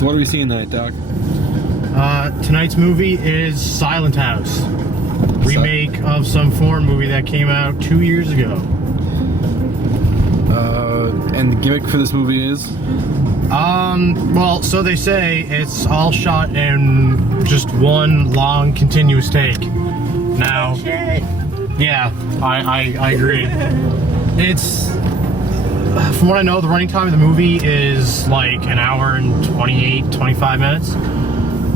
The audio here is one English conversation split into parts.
So what are we seeing tonight, Doc? Tonight's movie is Silent House. Remake of some foreign movie that came out 2 years ago. And the gimmick for this movie is? Well, so they say it's all shot in just one long, continuous take. Now, yeah, I agree. It's, from what I know, the running time of the movie is like an hour and 25 minutes.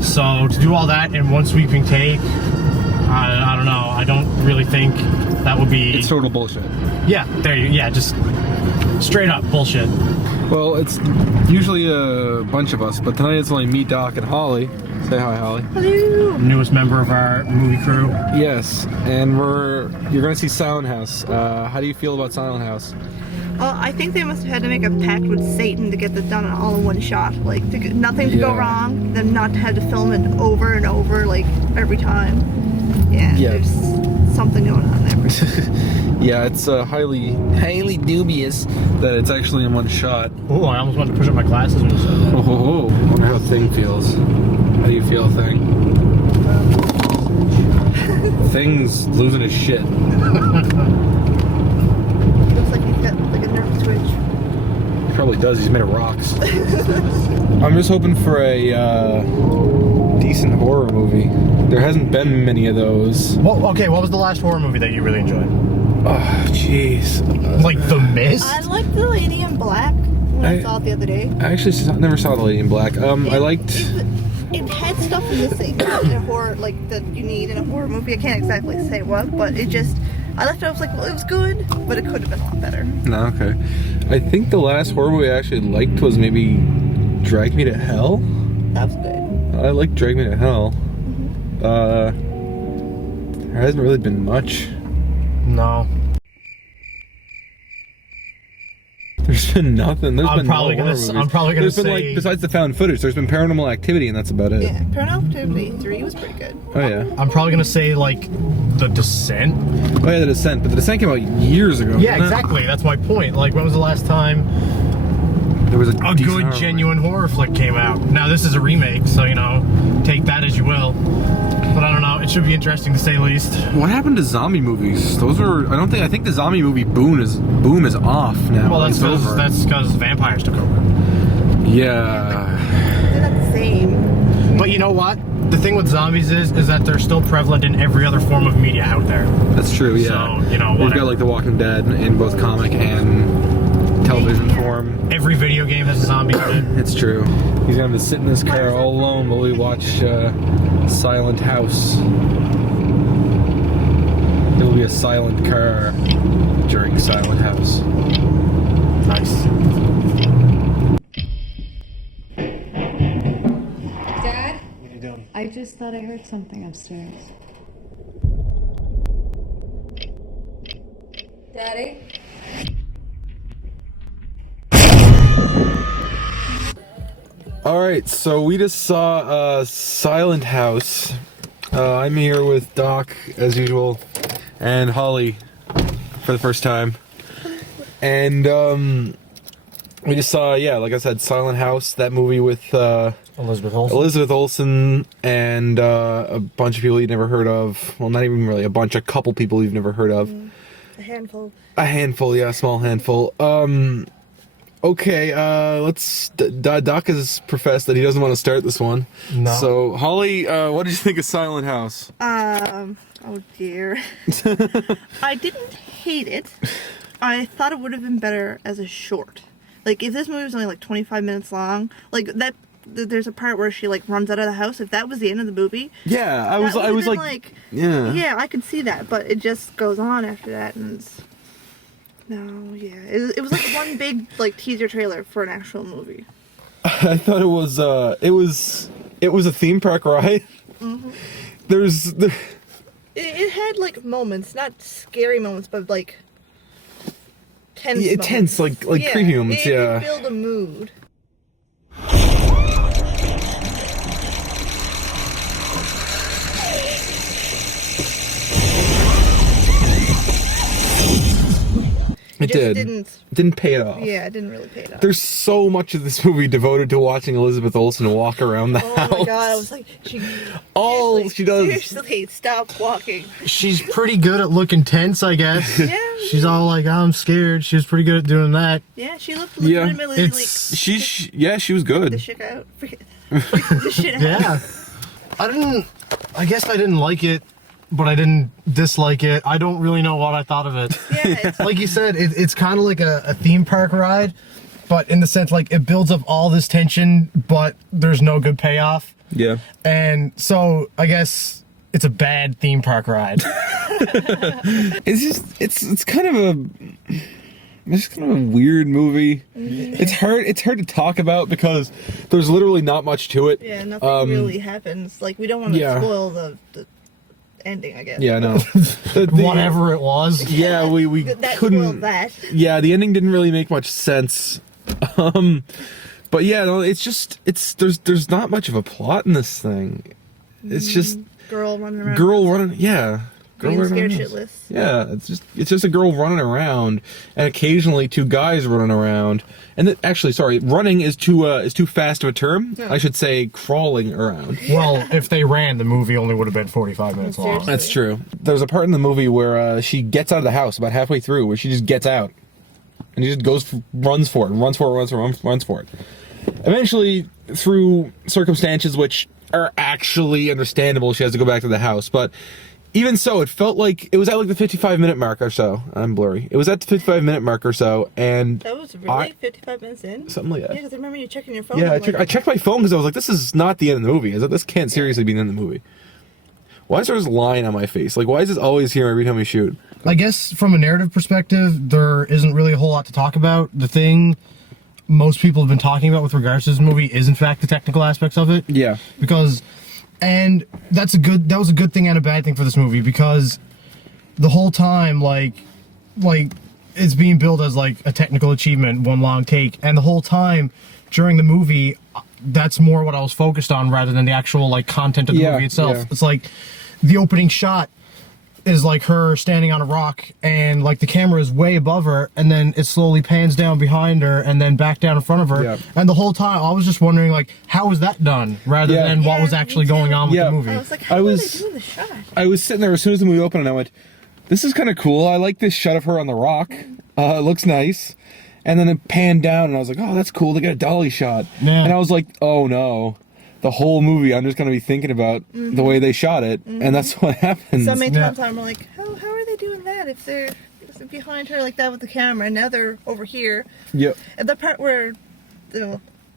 So to do all that in one sweeping take, I don't know. I don't really think that would be... It's total bullshit. Yeah, yeah, just straight up bullshit. Well, it's usually a bunch of us, but tonight it's only me, Doc, and Holly. Say hi, Holly. Hello. Newest member of our movie crew. Yes, and you're gonna see Silent House. How do you feel about Silent House? Well, I think they must have had to make a pact with Satan to get this done all in one shot. Like, nothing to go wrong, then not to have to film it over and over, like, every time. Yeah. There's something going on there. Yeah, it's highly dubious that it's actually in one shot. Oh, I almost wanted to push up my glasses when you said that. Oh, I wonder how Thing feels. How do you feel, Thing? Thing's losing his shit. Looks like he's got like a nerve twitch. Probably does. He's made of rocks. I'm just hoping for a decent horror movie. There hasn't been many of those. Well, okay, what was the last horror movie that you really enjoyed? Oh, jeez. Like The Mist? I liked The Lady in Black when I saw it the other day. I actually never saw The Lady in Black. I liked... It had stuff in this thing in a horror, like, that you need in a horror movie. I can't exactly say what, but it just... I left it, I was like, well, it was good, but it could have been a lot better. No, okay. I think the last horror movie I actually liked was maybe Drag Me to Hell. That was good. I liked Drag Me to Hell. There hasn't really been much. No. There's been nothing. I'm probably gonna say. There's been, like, besides the found footage, there's been Paranormal Activity, and that's about it. Yeah, Paranormal Activity 3 was pretty good. Oh yeah. I'm probably gonna say like The Descent. Oh yeah, The Descent, but The Descent came out years ago. Yeah, exactly. That's my point. Like, when was the last time there was a good, genuine horror flick came out? Now this is a remake, so you know, take that as you will. But I don't know. It should be interesting to say the least. What happened to zombie movies? Those are. I think the zombie movie boom is off now. Well, that's because vampires took over. Yeah. They're not the same. But you know what? The thing with zombies is that they're still prevalent in every other form of media out there. That's true. Yeah. So you know, we've got like The Walking Dead in both comic and television form. Every video game has a zombie in it. It's true. He's gonna have to sit in this car all alone while we watch Silent House. It will be a silent car during Silent House. Nice. Dad? What are you doing? I just thought I heard something upstairs. Daddy? Alright, so we just saw Silent House. I'm here with Doc, as usual, and Holly for the first time. And we just saw, yeah, like I said, Silent House, that movie with Elizabeth Olsen and a bunch of people you've never heard of. Well, not even really a bunch, a couple people you've never heard of. A handful. A handful, yeah, a small handful. Okay, Doc has professed that he doesn't want to start this one. No. So, Holly, what did you think of Silent House? Oh dear. I didn't hate it. I thought it would have been better as a short. Like, if this movie was only like 25 minutes long, like that, there's a part where she like runs out of the house. If that was the end of the movie, Yeah, I was like, yeah. Yeah, I could see that, but it just goes on after that, and no, yeah, it was like one big like teaser trailer for an actual movie. I thought it was a theme park ride. Mm-hmm. It had like moments, not scary moments, but like tense. Yeah, tense, like creepy moments. It build a mood. It Didn't pay it off. Yeah, it didn't really pay it off. There's so much of this movie devoted to watching Elizabeth Olsen walk around the house. Oh my god, I was like, All she does. Seriously, stop walking. She's pretty good at looking tense, I guess. Yeah. She's all like, I'm scared. She was pretty good at doing that. Yeah, she looked Yeah, legitimately like she was the good. shit out. Freak the shit out. Yeah. I guess I didn't like it, but I didn't dislike it. I don't really know what I thought of it. Yeah, it's, Like you said, it's kind of like a theme park ride, but in the sense like it builds up all this tension, but there's no good payoff. Yeah. And so I guess it's a bad theme park ride. It's just it's kind of a weird movie. It's hard to talk about because there's literally not much to it. yeah, nothing really happens. Like, we don't want to yeah. spoil the ending, I guess. Yeah, no. Whatever it was. Yeah, we That couldn't. spoiled that. Yeah, the ending didn't really make much sense. But yeah, no, there's not much of a plot in this thing. It's just Girl running around. Girl Being running scared around. shitless. Yeah, it's just a girl running around, and occasionally two guys running around. And actually, sorry, running is too fast of a term. Yeah. I should say crawling around. Well, if they ran, the movie only would have been 45 minutes long. Seriously. That's true. There's a part in the movie where she gets out of the house about halfway through, where she just gets out, and she just runs for it. Eventually, through circumstances which are actually understandable, she has to go back to the house. But even so, it felt like it was at like the 55-minute mark or so. I'm blurry. It was at the 55-minute mark or so, and That was really 55 minutes in? something like Yeah, that. because I remember you checking your phone. Yeah, I'm I checked my phone because I was like, this is not the end of the movie. This can't seriously be the end of the movie. Why is there this line on my face? Like, why is this always here every time we shoot? I guess from a narrative perspective, there isn't really a whole lot to talk about. The thing most people have been talking about with regards to this movie is, in fact, the technical aspects of it. Yeah. And that was a good thing and a bad thing for this movie, because the whole time, like it's being billed as like a technical achievement, one long take, and the whole time during the movie, that's more what I was focused on rather than the actual like content of the movie itself. Yeah. It's like the opening shot is like her standing on a rock, and like the camera is way above her, and then it slowly pans down behind her and then back down in front of her. Yeah. And the whole time I was just wondering, like, how was that done rather Yeah. than what Yeah, was me actually too. going on with Yeah. the movie. I was like, how I are was- they doing the shot? I was sitting there as soon as the movie opened, and I went, this is kind of cool. I like this shot of her on the rock. It looks nice. And then it panned down, and I was like, oh, that's cool. They got a dolly shot. Yeah. And I was like, oh, no. The whole movie, I'm just going to be thinking about the way they shot it, and that's what happens. So many Yeah. times I'm like, how are they doing that if they're behind her like that with the camera, and now they're over here? Yep. And the part where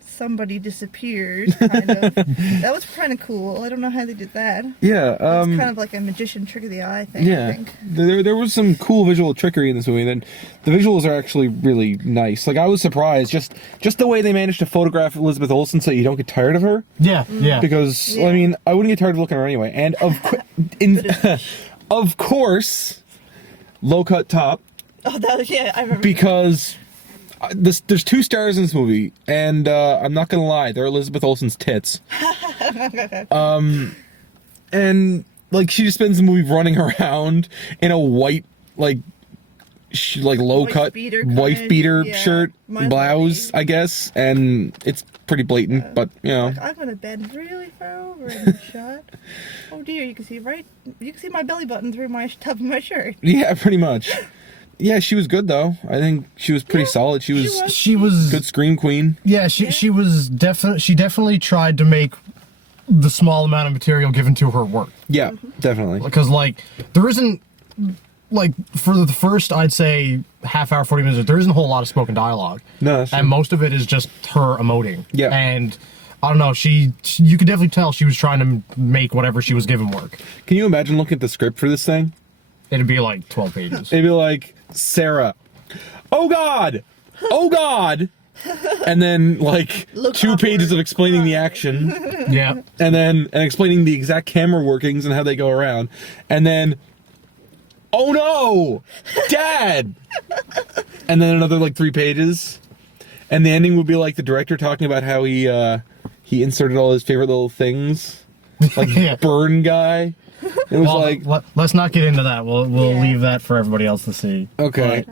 somebody disappears, kind of, that was kind of cool. I don't know how they did that. Yeah. It's kind of like a magician trick of the eye thing, I Yeah, think. there was some cool visual trickery in this movie. And then the visuals are actually really nice. Like, I was surprised just the way they managed to photograph Elizabeth Olsen so you don't get tired of her. Yeah, yeah. Because Yeah. I mean, I wouldn't get tired of looking at her anyway. And of course, low cut top, Oh, yeah, I remember. because there's 2 stars in this movie, and I'm not gonna lie, they're Elizabeth Olsen's tits. And like, she just spends the movie running around in a white low cut beater wife kinda, beater yeah. shirt, Mine's blouse, white. I guess, and it's pretty blatant, but you know. I'm gonna bend really far over in the shot. Oh dear, you can see my belly button through my top of my shirt. Yeah, pretty much. Yeah, she was good though. I think she was pretty solid. She was She was good scream queen. Yeah, she was definitely tried to make the small amount of material given to her work. Yeah, definitely. Because like there isn't, like, for the first, I'd say, half hour, 40 minutes, there isn't a whole lot of spoken dialogue. No, that's and true. most of it is just her emoting. Yeah. And I don't know, you could definitely tell she was trying to make whatever she was given work. Can you imagine looking at the script for this thing? It'd be like 12 pages. It'd be like, Sarah, oh God, oh God, and then like Look 2 pages awkward. of explaining the action, Yeah. and explaining the exact camera workings and how they go around, and then, oh no, Dad, and then another like 3 pages, and the ending would be like the director talking about how he inserted all his favorite little things, like Yeah. burn guy. It was Well, like, let's not get into that. We'll Yeah. leave that for everybody else to see. okay,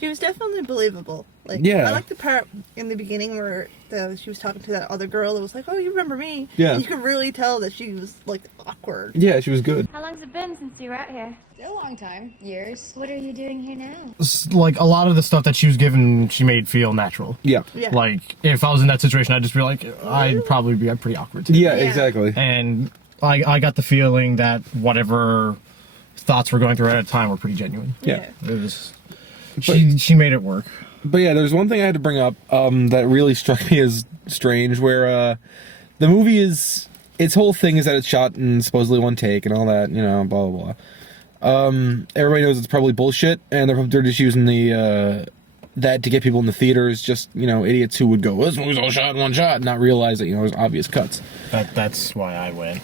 She was definitely believable. Like, Yeah. I like the part in the beginning where she was talking to that other girl that was like, "Oh, you remember me?" Yeah. You could really tell that she was like awkward. yeah, she was good. How long's it been since you were out here? A long time. Years. What are you doing here now? Like a lot of the stuff that she was given, she made feel natural. Yeah. Yeah. Like if I was in that situation, I'd just be like, I'd probably be pretty awkward too. Yeah, Yeah. exactly. And I got the feeling that whatever thoughts were going through at the time were pretty genuine. Yeah. It was. She made it work. But yeah, there's one thing I had to bring up that really struck me as strange, where the movie is, its whole thing is that it's shot in supposedly one take and all that, you know, blah blah blah. Everybody knows it's probably bullshit, and they're just using the that to get people in the theaters, just, you know, idiots who would go, "This movie's all shot in one shot," and not realize that, you know, there's obvious cuts. That's why I went.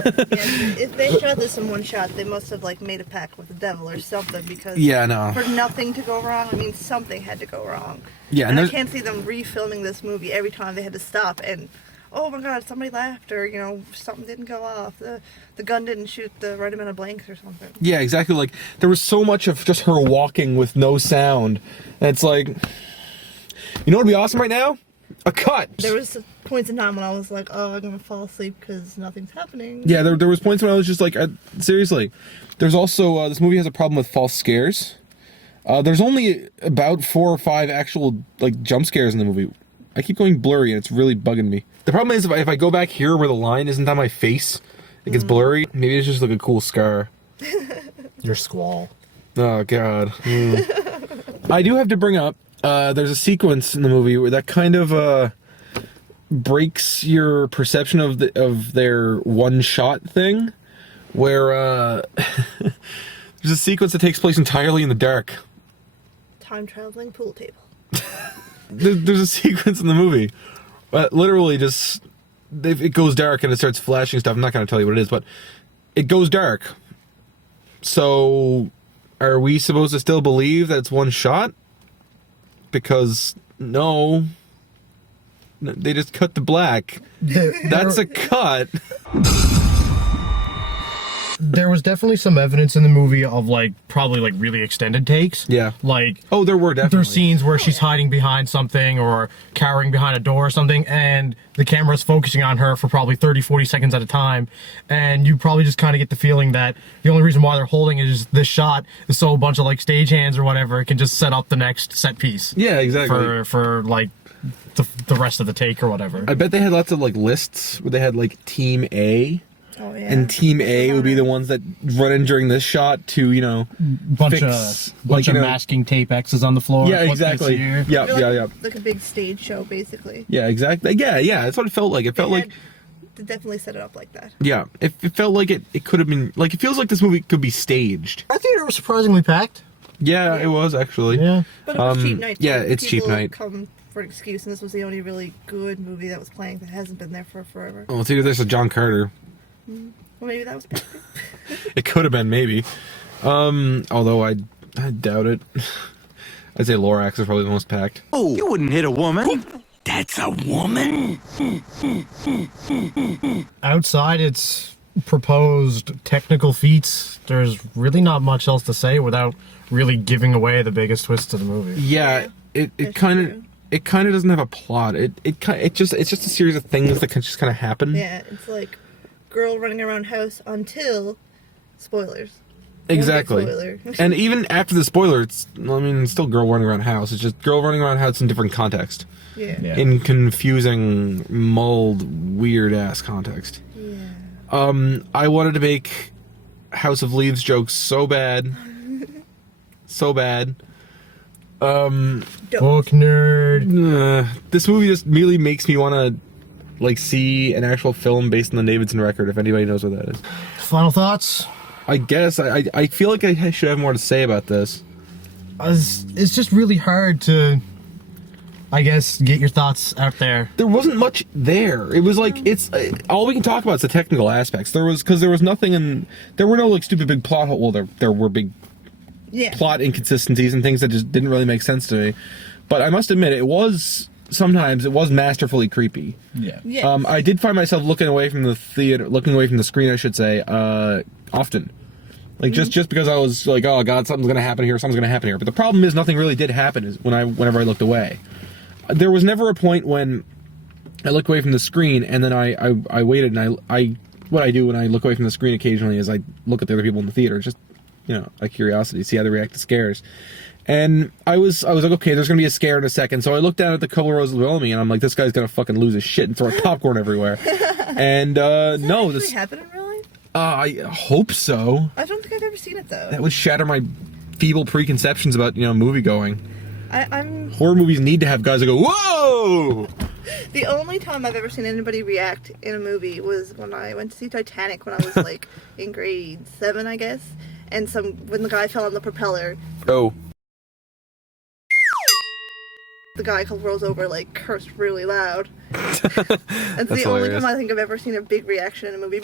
If they shot this in one shot, they must have like made a pact with the devil or something, because Yeah, no. for nothing to go wrong, I mean something had to go wrong. Yeah, and and I there's- can't see them refilming this movie every time they had to stop and, oh my god, somebody laughed, or you know, something didn't go off, the gun didn't shoot the right amount of blanks or something. Yeah, exactly. Like, there was so much of just her walking with no sound, and it's like, you know what would be awesome right now? A cut. There was points in time when I was like, oh, I'm gonna fall asleep because nothing's happening. Yeah, there was points when I was just like, seriously. There's also, this movie has a problem with false scares. There's only about 4 or 5 actual, like, jump scares in the movie. I keep going blurry, and it's really bugging me. The problem is, if I go back here where the line isn't on my face, it gets blurry. Maybe it's just like a cool scar. Your squall. Oh, God. I do have to bring up, there's a sequence in the movie where that kind of, breaks your perception of their one-shot thing, where, there's a sequence that takes place entirely in the dark. Time traveling pool table. There's a sequence in the movie, literally just, it goes dark and it starts flashing stuff. I'm not going to tell you what it is, but it goes dark. So, are we supposed to still believe that it's one shot? Because, no. They just cut to black. That's a cut. There was definitely some evidence in the movie of like probably like really extended takes. Yeah. Like Oh, there were definitely. there's scenes where she's hiding behind something or cowering behind a door or something, and the camera's focusing on her for probably 30-40 seconds at a time, and you probably just kind of get the feeling that the only reason why they're holding is this shot is so a bunch of like stagehands or whatever can just set up the next set piece. Yeah, exactly. For like the rest of the take or whatever. I bet they had lots of like lists where they had like Team A. Oh yeah. And Team A would be the ones that run in during this shot to, you know, bunch fix, of like, you know- masking tape X's on the floor. Yeah, put this exactly. here. Yeah, Like- yeah, yeah. Like a big stage show, basically. Yeah, exactly. Yeah, yeah. That's what it felt like. It felt like, They definitely set it up like that. yeah, it felt like it could have been, like, it feels like this movie could be staged. Our theater was surprisingly packed. Yeah, it was actually. Yeah. But it was cheap night. yeah, too. it's cheap People night. Come for an excuse, and this was the only really good movie that was playing that hasn't been there for forever. Well, it's either this or John Carter. Well, maybe that was bad. It could have been, maybe. Although I doubt it. I'd say Lorax is probably the most packed. Oh, you wouldn't hit a woman. That's a woman? Outside, it's proposed technical feats. There's really not much else to say without really giving away the biggest twist to the movie. Yeah, it That's kind of true. it kind of doesn't have a plot. It's just a series of things that can just kind of happen. Yeah, it's like girl running around house until spoilers. Exactly. One big spoiler. And even after the spoiler, it's still girl running around house. It's just girl running around house in different context. Yeah. Yeah. In confusing, mulled, weird ass context. Yeah. I wanted to make House of Leaves jokes so bad. So bad. Don't. Book nerd. This movie just really makes me want to like see an actual film based on the Davidson record, if anybody knows what that is. Final thoughts? I guess I feel like I should have more to say about this. It's just really hard to, I guess, get your thoughts out there. There wasn't much there. It was like it's all we can talk about is the technical aspects. There was nothing, and there were no like stupid big plot hole. Well, there were big Yeah. plot inconsistencies and things that just didn't really make sense to me. But I must admit, it was sometimes it was masterfully creepy. Yeah. Yes. I did find myself looking away from the screen, I should say, often. Like just because I was like, oh god, something's gonna happen here. But the problem is, nothing really did happen. Is whenever I looked away, there was never a point when I looked away from the screen and then I waited and I what I do when I look away from the screen occasionally is I look at the other people in the theater, just out of curiosity, see how they react to scares. And I was like, okay, there's gonna be a scare in a second. So I looked down at the couple rows below me, and I'm like, this guy's gonna fucking lose his shit and throw popcorn everywhere. And no, this happened in real life? I hope so. I don't think I've ever seen it though. That would shatter my feeble preconceptions about movie going. I'm Horror movies need to have guys that go, whoa! the only time I've ever seen anybody react in a movie was when I went to see Titanic when I was like in grade 7, I guess. And when the guy fell on the propeller, Oh. the guy rolls over, like, cursed really loud. That's the only hilarious. time I think I've ever seen a big reaction in a movie.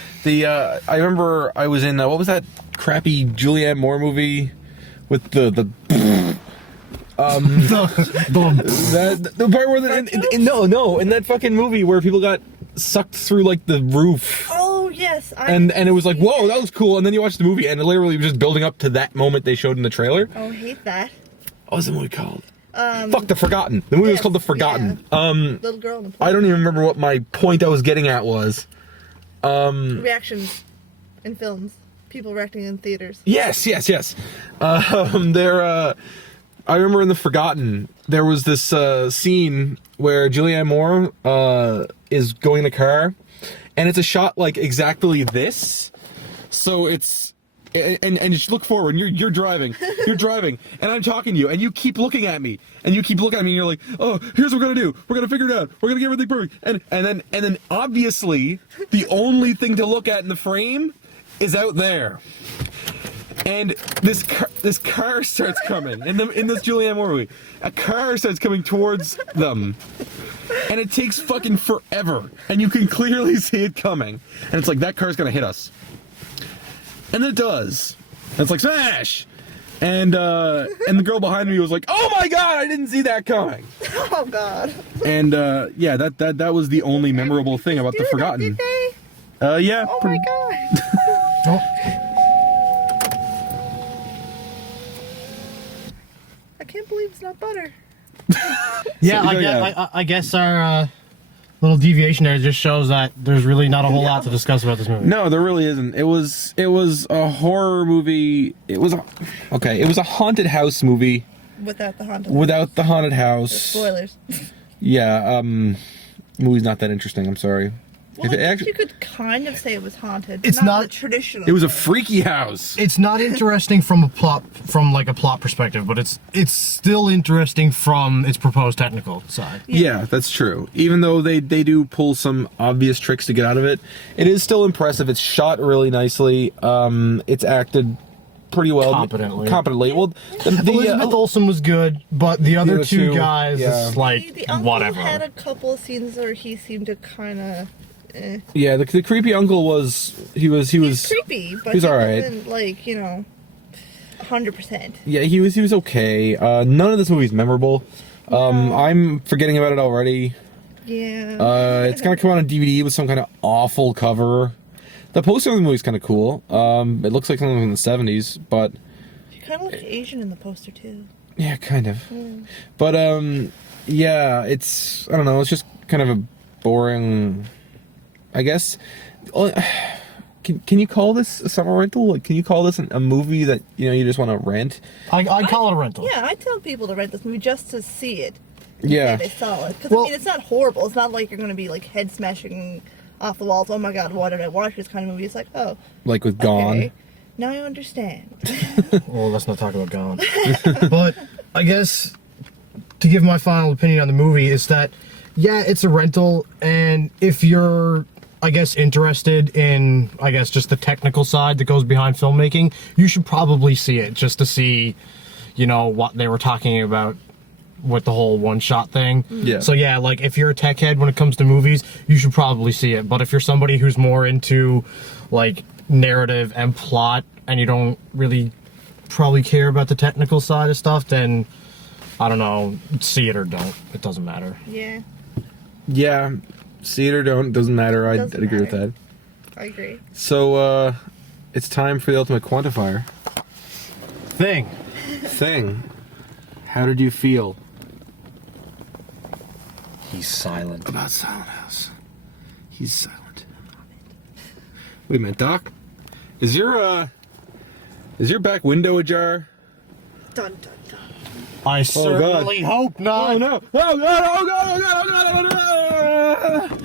I remember I was in, what was that crappy Julianne Moore movie with the part where in that fucking movie where people got sucked through like the roof. Oh yes, And it was like, whoa, that was cool. And then you watch the movie and it literally was just building up to that moment they showed in the trailer. Oh, I hate that. What was the movie called? Fuck, The Forgotten. The movie was called The Forgotten. Yeah. Little girl in the I don't even remember what my point I was getting at was. reactions in films. People reacting in theaters. Yes. I remember in The Forgotten, there was this scene where Julianne Moore is going in a car, and it's a shot like exactly this. So it's and just look forward. And you're driving, and I'm talking to you, and you keep looking at me, and you're like, oh, here's what we're gonna do. We're gonna figure it out. We're gonna get everything perfect. And then obviously the only thing to look at in the frame is out there. And this car starts coming in this Julianne Moore movie. A car starts coming towards them, and it takes fucking forever. And you can clearly see it coming. And it's like, that car's gonna hit us. And then it does. And it's like, smash! And the girl behind me was like, oh my god, I didn't see that coming. Oh god. And yeah, that was the only memorable thing about The Forgotten. Did they? Yeah. Oh my god. I can't believe it's not butter. Yeah, I guess our little deviation there just shows that there's really not a whole lot to discuss about this movie. No, there really isn't. It was a horror movie. It was a haunted house movie. Without the haunted house. Spoilers. Yeah, movie's not that interesting, I'm sorry. Well, If it I guess actually- you could kind of say it was haunted. It's not- the traditional. It was a freaky house. It's not interesting from a plot perspective, but it's still interesting from its proposed technical side. Yeah, that's true. Even though they do pull some obvious tricks to get out of it, it is still impressive. It's shot really nicely. It's acted pretty well. Competently. Well, Elizabeth Olsen was good, but the other two guys, yeah. is like, the uncle whatever. had a couple of scenes where he seemed to kind of. Yeah, the creepy uncle was creepy, but he was he alright. wasn't 100%. Yeah, he was okay. None of this movie's memorable. I'm forgetting about it already. Yeah. It's gonna come out on DVD with some kind of awful cover. The poster of the movie's kind of cool. It looks like something from the 70s, but You kind of look Asian in the poster too. yeah, kind of. But yeah, it's, I don't know. It's just kind of a boring, I guess. Can you call this a summer rental? Like, can you call this a movie that you just want to rent? I call it a rental. Yeah, I tell people to rent this movie just to see it. Yeah. They saw it. Because, Well- I mean, it's not horrible. It's not like you're going to be, head smashing off the walls. Oh my god, why did I watch this kind of movie? It's like, oh. Like with Gone. Okay, now I understand. Well, let's not talk about Gone. But I guess to give my final opinion on the movie is that, yeah, it's a rental, and if you're, I guess, interested in, I guess, just the technical side that goes behind filmmaking, you should probably see it just to see, what they were talking about with the whole one-shot thing. Yeah. So yeah, if you're a tech head when it comes to movies, you should probably see it. But if you're somebody who's more into, narrative and plot, and you don't really probably care about the technical side of stuff, then I don't know, see it or don't. It doesn't matter. Yeah, Yeah, see it or don't, doesn't matter. I'd Doesn't agree with matter. that. I agree. So, it's time for the ultimate quantifier. Thing. Thing. How did you feel He's silent. about Silent House? He's silent. Wait a minute, Doc. Is your back window ajar? Dun dun dun. I certainly hope not. Oh no! Oh god! Oh god! Oh god! Oh god! Oh god!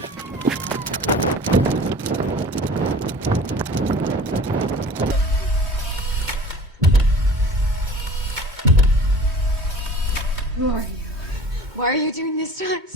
Who are you? Why are you doing this to us?